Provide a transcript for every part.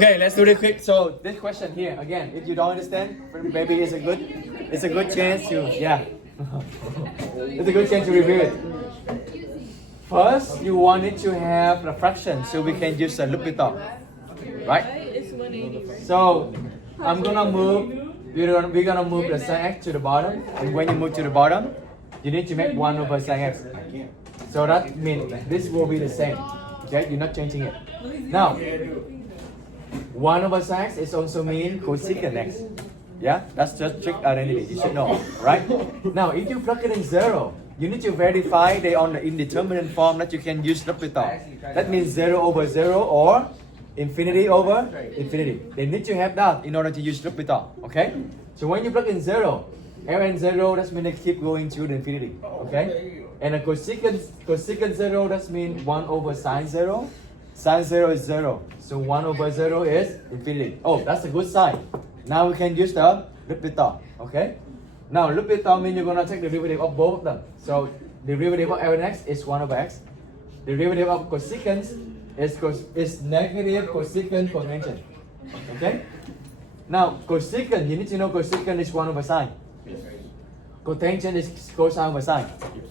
Okay, let's do this quick. So this question here again, if you don't understand, maybe it's a good chance to it's a good chance to review it. First, you wanted to have a fraction, so we can use a L'Hopital, right? It's 180, right? So I'm gonna move. We're gonna move the sin x to the bottom, and when you move to the bottom, you need to make 1 over sin x. So that means this will be the same. Okay, you're not changing it. Now, 1 over sin x is also mean cosecant x. Yeah, that's just trick identity. You should know, right? Now, if you plug it in 0, you need to verify they on the indeterminate form that you can use L'Hopital. That means 0 over 0 or infinity over infinity. They need to have that in order to use L'Hopital. Okay? So when you plug in 0, ln 0, that means they keep going to the infinity. Okay? And a cosecant 0, that means 1 over sine 0. Sine 0 is 0. So 1 over 0 is infinity. Oh, that's a good sign. Now we can use the L'Hopital. Okay? Now L'Hopital means you're going to take the derivative of both of them. So derivative of ln x is 1 over x. Derivative of cosecant is negative cosecant cotangent. Okay? Now cosecant, you need to know cosecant is 1 over sine. Cotangent is cosine over sine.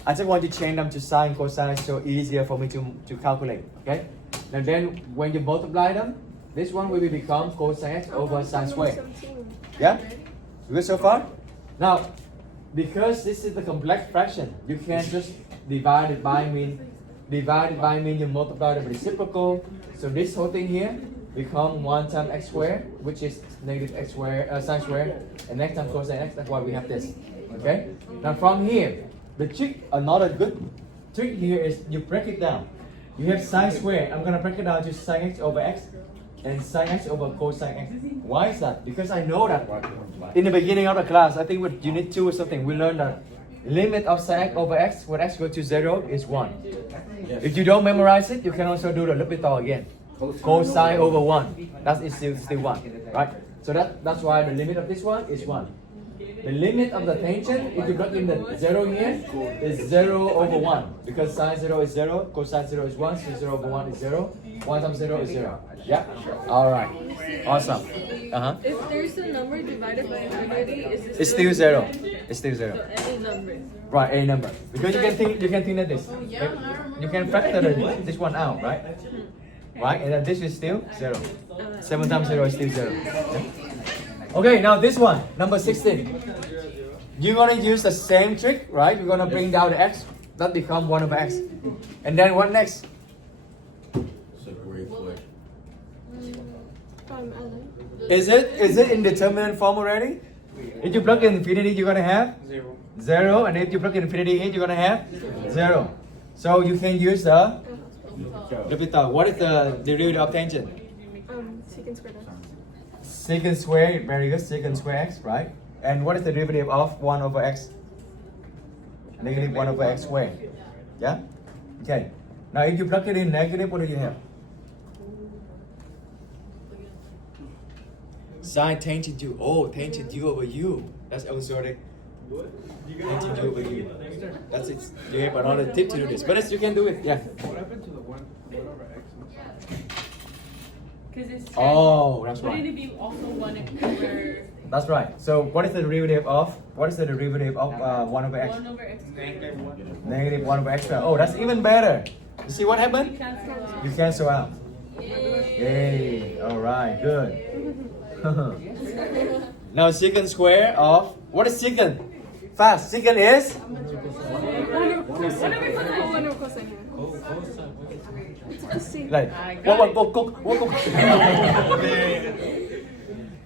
I just want to change them to sine, cosine, so easier for me to calculate. Okay? And then when you multiply them, this one will become cosine x over sine squared. Yeah? Good so far? Now, because this is the complex fraction, you can't just divide it by mean you multiply the reciprocal. So this whole thing here become 1 times x squared, which is negative x squared, sine squared, and next time cosine x. That's why we have this. Okay? Now from here, the trick, another good trick here is you break it down. You have sine squared. I'm gonna break it down to sine x over x and sine x over cosine x. Why is that? Because I know that in the beginning of the class, I think with unit 2 or something, we learned that limit of sine x over x when x goes to 0 is 1. If you don't memorize it, you can also do the L'Hopital again. Cosine over 1. That is still 1, right? So that's why the limit of this one is 1. The limit of the tangent, if you plug in the 0 here, is 0 over 1. Because sine 0 is 0, cosine 0 is 1, so 0 over 1 is 0. 1 times 0 is 0. Yeah? Alright. Awesome. If there's a number divided by infinity, is this It's still 0. It's still 0. So any number. Right, a number. Because you can think that this. You can factor this one out, right? Right? And then this is still 0. 7 times 0 is still 0. Okay, now this one, number 16. You're gonna use the same trick, right? You're gonna bring down the x, that become 1 over x. And then what next? Is it indeterminate form already? If you plug in infinity, you're gonna have 0, and if you plug in infinity here, you're gonna have 0. So you can use the L'Hopital. What is the derivative of tangent? Secant squared x. Secant square, very good. Secant square x, right? And what is the derivative of 1 over x? Negative 1 over x squared. Yeah? Okay. Now if you plug it in negative, what do you have? Sine tangent u. Oh, tangent u over u. That's also the tangent u over u. That's it. You have another tip to do this. But you can do it. Yeah. What happened to the 1 over x? Because it's Oh, that's wouldn't right. it be also 1 if we were That's right. So what is the derivative of 1 over x? 1 over x squared? Negative 1 over x squared. Oh, that's even better. You see what happened? Cancel out. You cancel out. Yay. Yay. Alright, good. Now secant square of, what is secant? Fast. Secant is? 1 over cosine. 1 over cosine. Let's see. Like, what?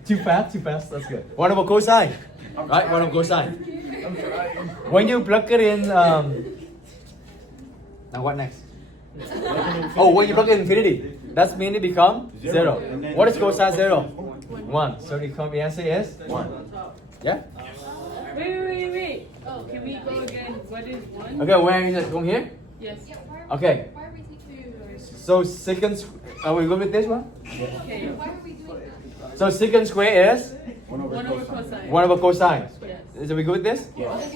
Too fast, that's good. 1 over cosine. Right, 1 over cosine. When you plug it in, now what next? Oh, when you plug it in infinity, that's mean it become 0. What is cosine 0? 1. So the answer is 1. Yeah? Wait. Oh, can we go again? What is 1? Okay, where is it? From here? Yes. Okay. So secant, are we good with this one? Okay. So secant square is 1 over 1 over cosine. cosine. 1 over cosine. Yes. Is we good with this? Yes.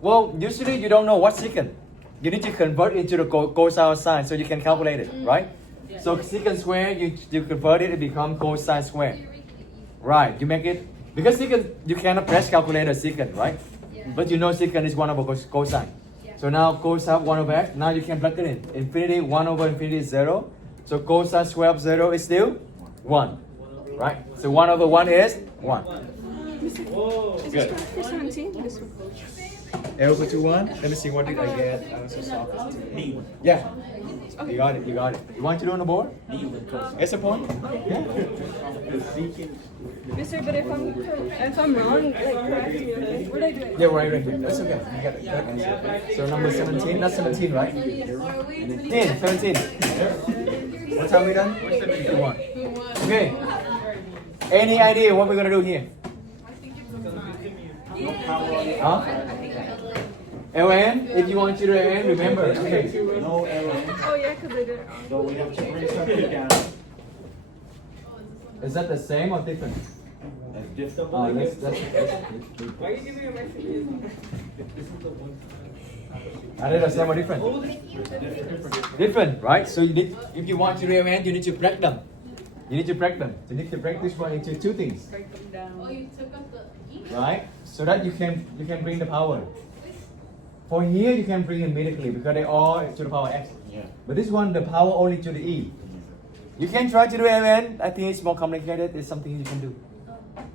Well, usually you don't know what's secant. You need to convert into the cosine or sine so you can calculate it, right? So secant square, you convert it, it becomes cosine square. Right, you make it, because secant, you cannot press calculate a secant, right? But you know secant is 1 over cosine. So now cosine 1 over x, now you can plug it in. Infinity, 1 over infinity is 0. So cosine square of 0 is still 1. Right? So 1 over 1 is 1. Good. For 17, this one. L equal to 1. Let me see what did I get. I was so soft. Yeah. You got it, you got it. You want to do on the board? It's a point? Yeah. Mister, but if I'm wrong, like correct me, okay? Where'd I do it? Yeah, right here. That's okay. You got it. Good answer. So number 17, that's 17, right? 10, 17. What time we done? 51. Okay. Any idea what we're gonna do here? Huh? LN, if you want to do LN, remember. Okay. No error. Oh yeah, because I did it wrong. So we have to bring something down. Is that the same or different? That's different. Let's Why are you giving me a message? Are they the same or different? Different, right? So you need, if you want to do LN, you need to break them. You need to break them. You need to break this one into two things. Break them down. Right? So that you can bring the power. For here you can bring immediately because they all to the power x. Yeah. But this one the power only to the e. You can try to do ln. I think it's more complicated. It's something you can do.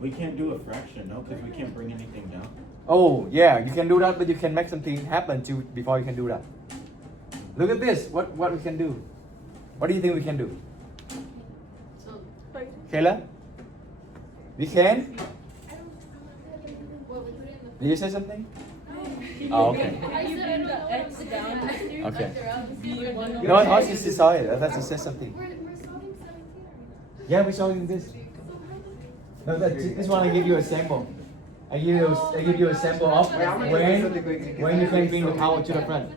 We can't do a fraction, no, because we can't bring anything down. Oh yeah, you can do that, but you can make something happen to before you can do that. Look at this. What we can do? What do you think we can do? Kayla? We can? Did you say something? Oh, okay. Can you bring the x down? Okay. B1 No, I just saw it. That's to say something. Yeah, we're solving this. No, this one I give you a sample. I give you a sample of when you can bring the power to the front.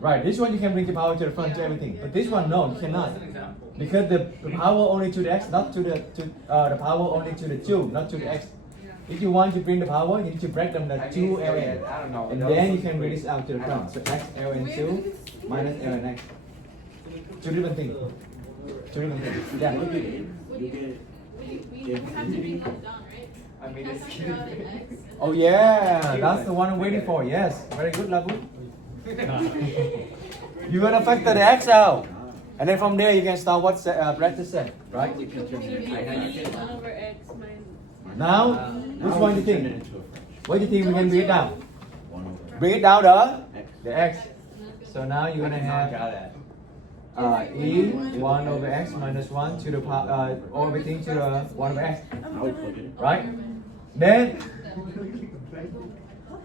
Right, this one you can bring the power to the front to everything. But this one no, you cannot. Because the power only to the x, not to the power only to the 2, not to the x. If you want to bring the power, you need to break them the 2 ln. And then you can bring this out to the front. So x ln 2 minus ln x. Two different things. Two different things. Yeah. Look at it. You get infinity. Oh yeah, that's the one I'm waiting for. Yes, very good, Labu. You're gonna factor the x out, and then from there you can start what practice set, right? So B1 over x minus. Now, which one do you think? What do you think we can bring it down? 1 over Bring it down the x. So now you're gonna have e 1 over x minus 1 to the power everything to the 1 over x, Now we plug it in. right? Then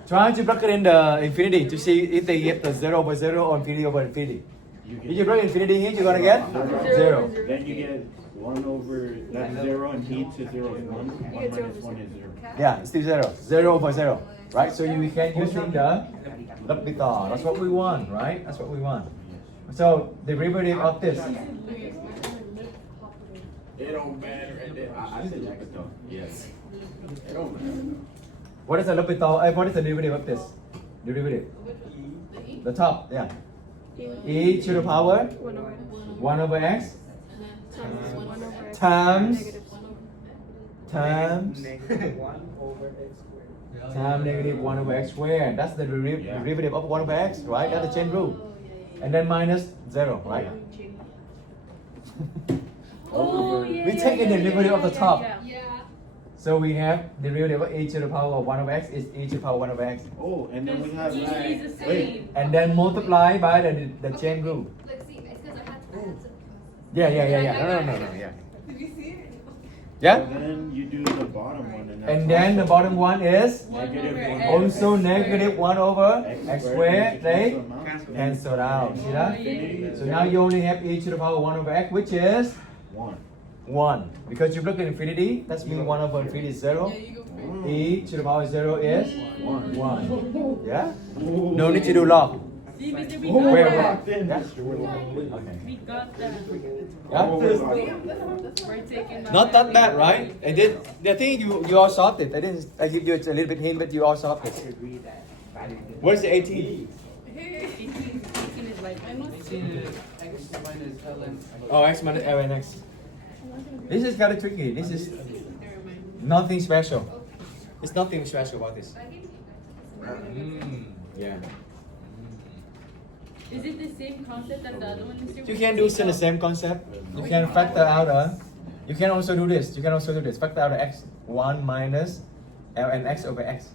try to plug it in the infinity to see if they get the 0 over 0 or infinity over infinity. If you plug infinity here, you're gonna get 0. Then you get 1 over that 0 and e to 0 is 1. 1 minus 1 is 0. Yeah, it's still 0. 0 over 0. Right? So we can use the L'Hopital. That's what we want, right? That's what we want. So the derivative of this. It don't matter. I said L'Hopital. Yes. It don't matter. What is the L'Hopital? What is the derivative of this? Derivative. The top, yeah. E to the power 1 over 1 over x times 1 over x times negative times Negative 1 over x squared. times negative 1 over x squared. That's the derivative of 1 over x, right? That's the chain rule. And then minus 0, right? Oh yeah. We take the derivative of the top. Yeah. So we have the derivative of e to the power of 1 over x is e to the power of 1 over x. Oh, and then we have E is the wait. same. And then multiply by the chain rule. Yeah. No, yeah. Did you see it? Yeah? So then you do the bottom one. And then the bottom one is negative 1 also negative 1 over x squared. They Cancel. cancel out. See that? Yeah. So now you only have e to the power 1 over x, which is 1. 1. Because you look at infinity, that's mean 1 over infinity is 0. E to the power 0 is 1. Yeah? No need to do log. See, Mr. We Where? got that. Yeah? Okay. We got that. Yeah? We're taking Not that bad, right? I did. I think you all solved it. I give you a little bit hint, but you all solved it. What is the 18? 18 is like X minus minus ln. Oh, x minus ln x. This is kind of tricky. This is nothing special. It's nothing special about this. Yeah. Is it the same concept as the other one? Mr. You can do still the same concept. You can factor out you can also do this. You can also do this. Factor out x 1 minus ln x over x.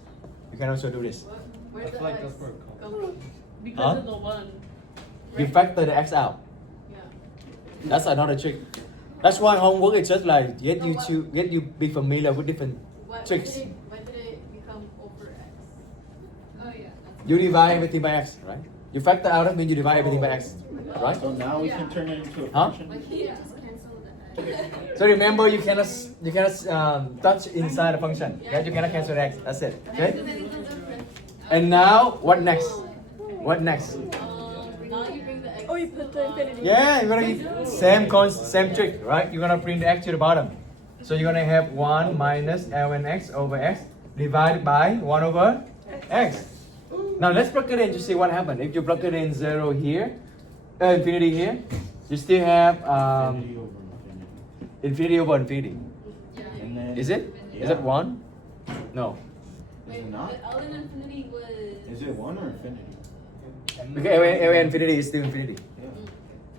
You can also do this. I feel like that's where it comes. Because Huh? of the one. You factor the x out. That's another trick. That's why homework is just like get you be familiar with different tricks. Why did it become over x? Oh yeah. You divide everything by x, right? You factor out, that means you divide everything by x, right? So now we can turn it into a Huh? function. Why can't you just cancel the x? So remember, you cannot touch inside the function. Okay? You cannot cancel the x. That's it. Okay. And now, what next? What next? Now you bring the x. Oh, you put the infinity. Yeah, you're gonna same trick, right? You're gonna bring the x to the bottom. So you're gonna have 1 minus ln x over x divided by 1 over x. Now let's plug it in to see what happens. If you plug it in 0 here, infinity here, you still have Infinity over infinity. infinity over infinity. And then, Is it? Is Yeah. it 1? No. Is it not? The L in infinity was. Is it 1 or infinity? Because LN infinity is still infinity. Yeah.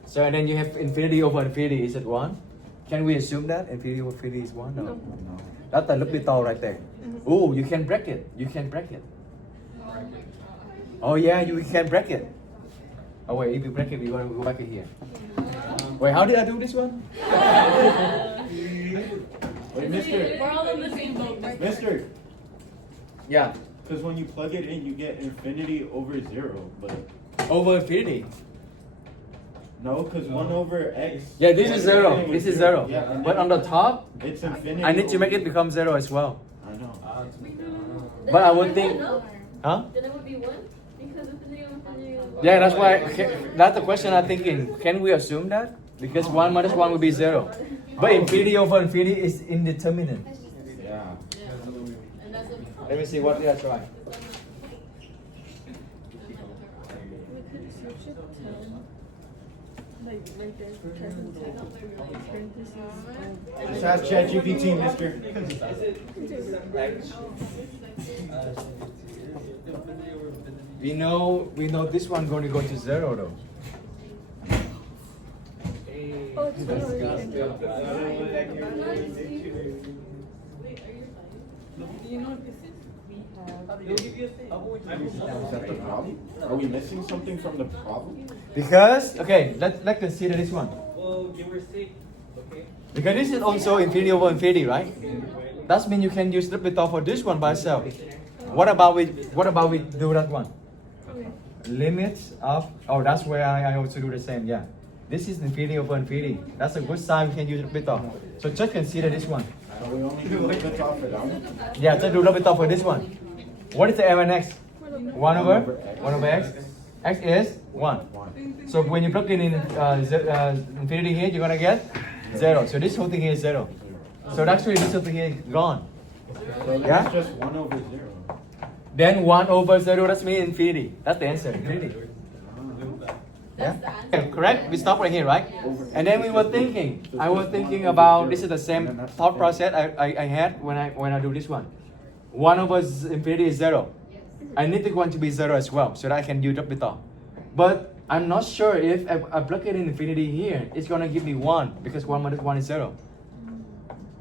So and then you have infinity over infinity. Is it 1? Can we assume that infinity over infinity is 1? No. No. That's the little right there. Oh, you can break it. You can break it. Oh yeah, you can break it. Oh wait, if you break it, we're gonna go back in here. Wait, how did I do this one? Wait, mister. We're all in the same boat. Mister. Yeah, Because when you plug it in, you get infinity over 0. But over infinity. no, because 1 over x. Yeah, this is 0. This is 0. Yeah, and But on the top, it's infinity. I need to make it become 0 as well. I know. But I would think, huh? Then it would be 1 because infinity over infinity is 1. Yeah, that's why. That's the question I'm thinking. Can we assume that? Because 1 minus 1 would be 0. But infinity over infinity is indeterminate. Yeah. And that's a. Let me see what did I try. Like right there, present tense, parentheses. Just ask ChatGPT, mister. We know this one going to go to 0 though. Oh, it's zero. You know, this is we have. Is that the problem? Are we missing something from the problem? Because okay, let's consider this one. Well, they were sick. Okay. Because this is also infinity over infinity, right? That means you can use L'Hopital for this one by itself. What about we do that one? Limits of that's where I also do the same. Yeah, this is infinity over infinity. That's a good sign we can use L'Hopital. So just consider this one. So we only do the top for that one? Yeah, just do L'Hopital for this one. What is the ln x? 1 over x. X is 1. 1. So when you plug in infinity here, you're gonna get 0. So this whole thing here is 0. So actually this whole thing here is gone. So then Yeah? it's just 1 over 0. Then 1 over 0, that's mean infinity. That's the answer, infinity. Yeah? Okay, correct? We stop right here, right? And then we were thinking, I was thinking about, this is the same thought process I had when I do this one. 1 over infinity is 0. I need the one to be 0 as well, so that I can use L'Hopital. But I'm not sure if I plug it in infinity here, it's gonna give me 1, because 1 minus 1 is 0.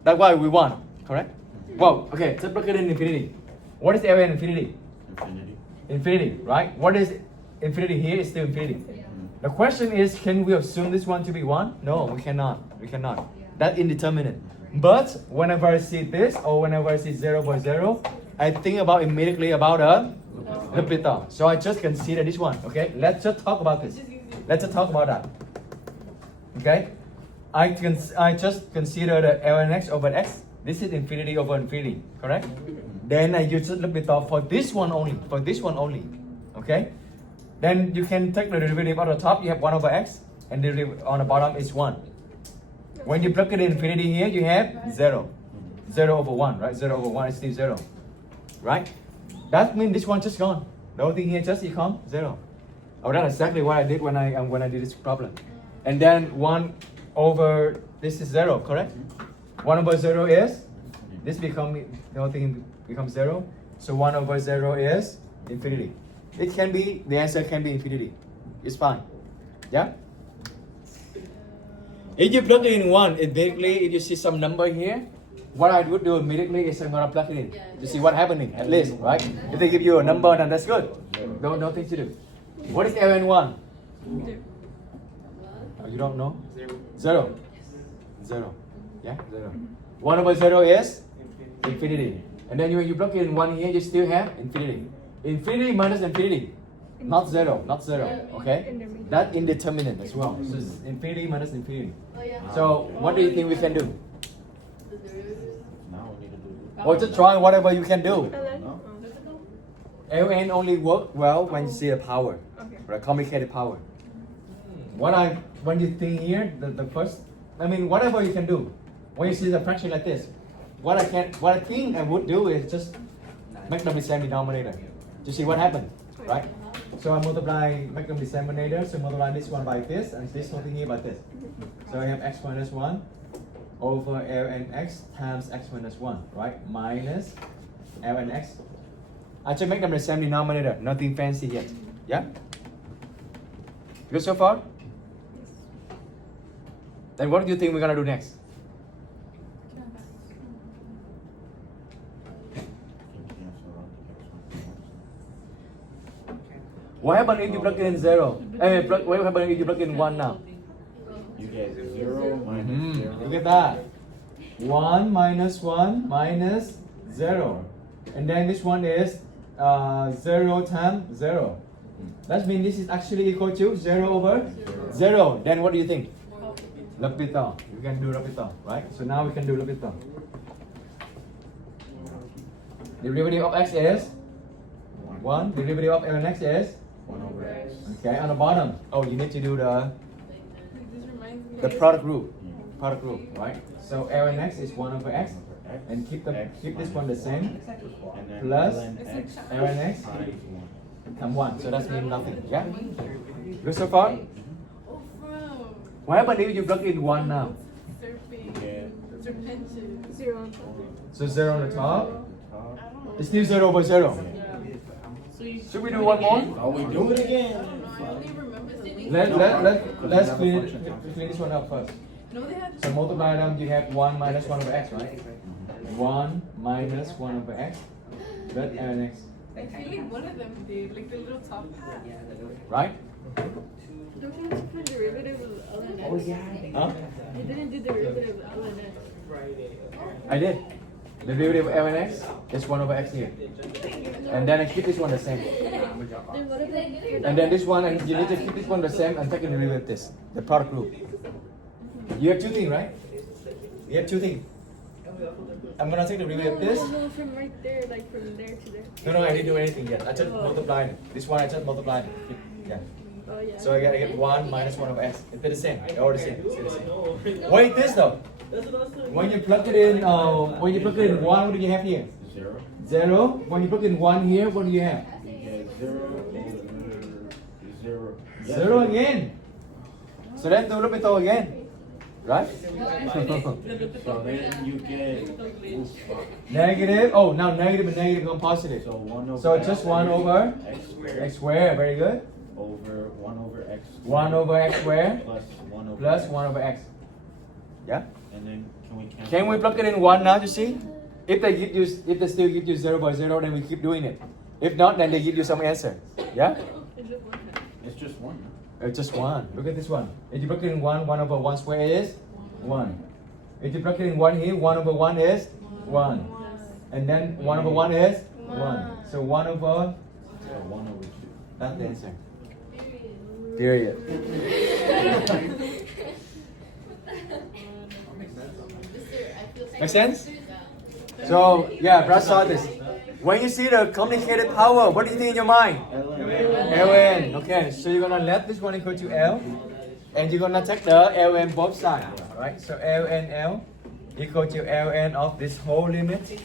That's why we want, correct? Well, okay, let's plug it in infinity. What is area in infinity? Infinity. Infinity, right? What is infinity here is still infinity. The question is, can we assume this one to be 1? No, we cannot. We cannot. That's indeterminate. But whenever I see this, or whenever I see 0 by 0, I think about immediately about a L'Hopital. So I just consider this one, okay? Let's just talk about this. Let's just talk about that. Okay? I just consider the ln x over x. This is infinity over infinity, correct? Then I use L'Hopital for this one only, okay? Then you can take the derivative on the top, you have 1 over x, and the derivative on the bottom is 1. When you plug it in infinity here, you have 0. 0 over 1, right? 0 over 1 is still 0, right? That means this one just gone. The whole thing here just becomes 0. Oh, that's exactly what I did when I did this problem. And then 1 over, this is 0, correct? 1 over 0 is, this become, the whole thing becomes 0. So 1 over 0 is infinity. It can be, the answer can be infinity. It's fine. Yeah? If you plug in 1, immediately if you see some number here, what I would do immediately is I'm gonna plug it in to see what's happening, at least, right? If they give you a number, then that's good. No thing to do. What is ln1? Oh, you don't know? 0. 0. Yeah, 0. 1 over 0 is infinity. And then when you plug in 1 here, you still have infinity. Infinity minus infinity. Not 0, not 0. Okay? That's indeterminate as well. So it's infinity minus infinity. Oh, yeah. So what do you think we can do? The derivative. Now we need to do. Or just try whatever you can do. No? ln only work well when you see the power, the complicated power. When you think here, the first, I mean, whatever you can do. When you see the fraction like this, what I think I would do is just make them the same denominator to see what happens, right? So I make them the same denominator. So multiply this one by this and this whole thing here by this. So I have x minus 1 over ln x times x minus 1, right? Minus ln x. I just make them the same denominator, nothing fancy yet. Yeah? Good so far? Then what do you think we're gonna do next? What happens if you plug in 0? What happens if you plug in 1 now? You get 0 minus 0. Look at that. 1 minus 1 minus 0. And then this one is 0 times 0. That means this is actually equal to 0 over 0. Then what do you think? Lapito. You can do Lapito, right? So now we can do Lapito. Derivative of x is 1. Derivative of ln x is 1 over x. okay. On the bottom, oh, you need to do This reminds me the product rule. Product rule, right? So ln x is 1 over x, and keep this one the same. And then Plus ln x ln x times 1. and 1. So that's mean nothing. Yeah. Good so far. Oh, from What happens if you plug in 1 now? surfing. Yeah. Serpentine. 0 on top. So 0 on the top. Top. It's still 0 over 0. So you Should we do one more? Oh, we do it again. I only remember seeing. Let's clean this one up first. No, they had. So multiply them, you have 1 minus 1 over x, right? 1 minus 1 over x. That ln x. I feel like one of them did, like the little top hat. Right? Don't you have to put derivative of ln x? Oh, yeah. Huh? You didn't do derivative of ln x. I did. The derivative of ln x is 1 over x here. And then I keep this one the same. Then what if they And then this one, and you need to keep this one the same and take the derivative of this, the product rule. You have 2 things, right? You have 2 things. I'm gonna take the derivative of this. No, from right there, like from there to there. No, I didn't do anything yet. I just multiplied it. This one I just multiplied it. Yeah. Oh yeah. So I gotta get 1 minus 1 over x. It's the same. They're all the same. It's the same. Wait, this though. When you plug it in, 1, what do you have here? 0. 0. When you plug in 1 here, what do you have? You get 0 over 0. 0 again. So then do Lapito again. Right? So then you get Negative. Oh, now negative and negative become positive. so 1 over So just 1 over x squared x squared. Very good. over 1 over x squared 1 over x squared plus 1 over plus x. 1 over x. Yeah? And then can we cancel? Can we plug it in 1 now to see? If they still give you 0 by 0, then we keep doing it. If not, then they give you some answer. Yeah? It's just 1. Just 1. Look at this one. If you plug it in 1, 1 over 1 square is 1. If you plug it in 1 here, 1 over 1 is 1. And then 1 over 1 is 1. So 1 over, So 1 over 2. that's the answer. Period. Make sense? So, yeah, Brad saw this. When you see the complicated power, what do you think in your mind? Ln. Okay, so you're gonna let this one equal to L, and you're gonna take the Ln both sides, right? So Ln L equal to Ln of this whole limit.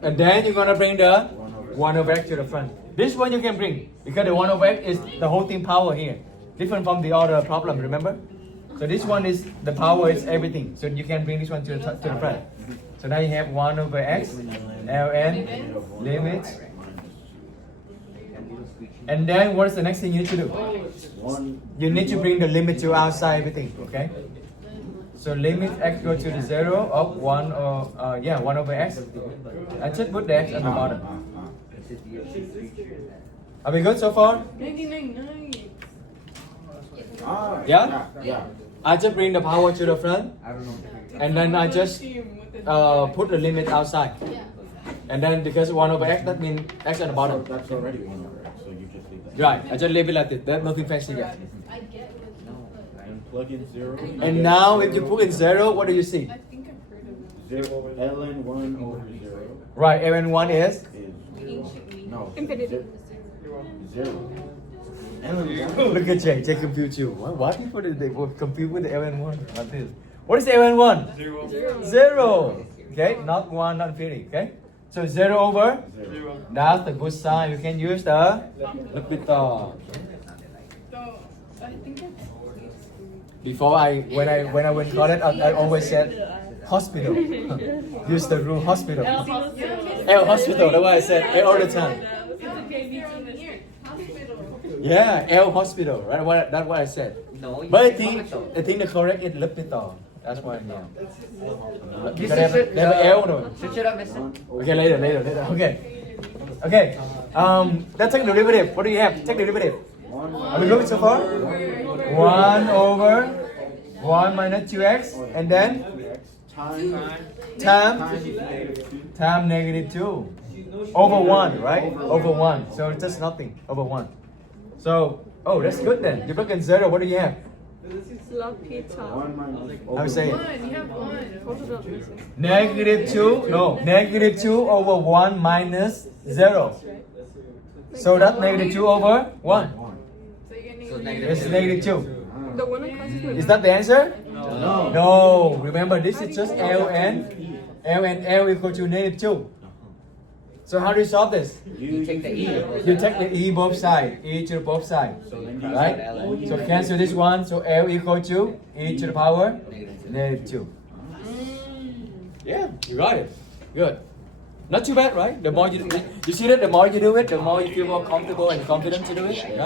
And then you're gonna bring the 1 over x to the front. This one you can bring because the 1 over x is the whole thing power here. Different from the other problem, remember? So this one is the power is everything. So you can bring this one to the front. So now you have 1 over x, ln, limit. And then what's the next thing you need to do? You need to bring the limit to outside everything, okay? So limit x go to the 0 of 1 or 1 over x. I just put the x at the bottom. Are we good so far? 99. Yeah? Yeah. I just bring the power to the front, and then I just put the limit outside. Yeah. And then because 1 over x, that means x at the bottom. That's already 1 over x, so you just leave that. Right, I just leave it like this. There's nothing fancy yet. I get what you put. And plug in 0. And now if you put in 0, what do you see? I think I've heard of it. 0, ln 1 over 0 Right, ln1 is? is no Infinity. 0. ln 1. Look at Jay confused you. Why people did they were confused with the ln1 like this? What is ln1? 0. Okay, not 1, not infinity. Okay, so 0 over. 0. That's the good sign. You can use the repeater. So, I think it's Before when I went to college, I always said hospital. Use the rule hospital. L hospital. That's why I said L all the time. It's okay, me too, mister. Yeah, L hospital. Right? That's what I said. No, But I think the correct is repeater. That's why yeah. This They have L though. Switch it up, mister. Okay, later. Okay. Let's take the derivative. What do you have? Take the derivative. 1 Are we good so far? 1 over 1 minus 2x, and then times time negative 2 over 1, right? Over 1. So it's just nothing over 1. So, oh, that's good then. You plug in 0. What do you have? love pizza. 1 minus How you say it? 1, you have 1. What is that? Negative 2. No, negative 2 over 1 minus 0. So that's negative 2 over 1. So you're getting So It's negative 2. The one that causes me. Is that the answer? No. No. Remember, this is just L and L equal to negative 2. So how do you solve this? You take the E. You take the E both sides, E to both sides, right? So cancel this one, so L equal to E to the power negative 2. Yeah, you got it. Good. Not too bad, right? The more you see that, the more you do it, the more you feel more comfortable and confident to do it, right?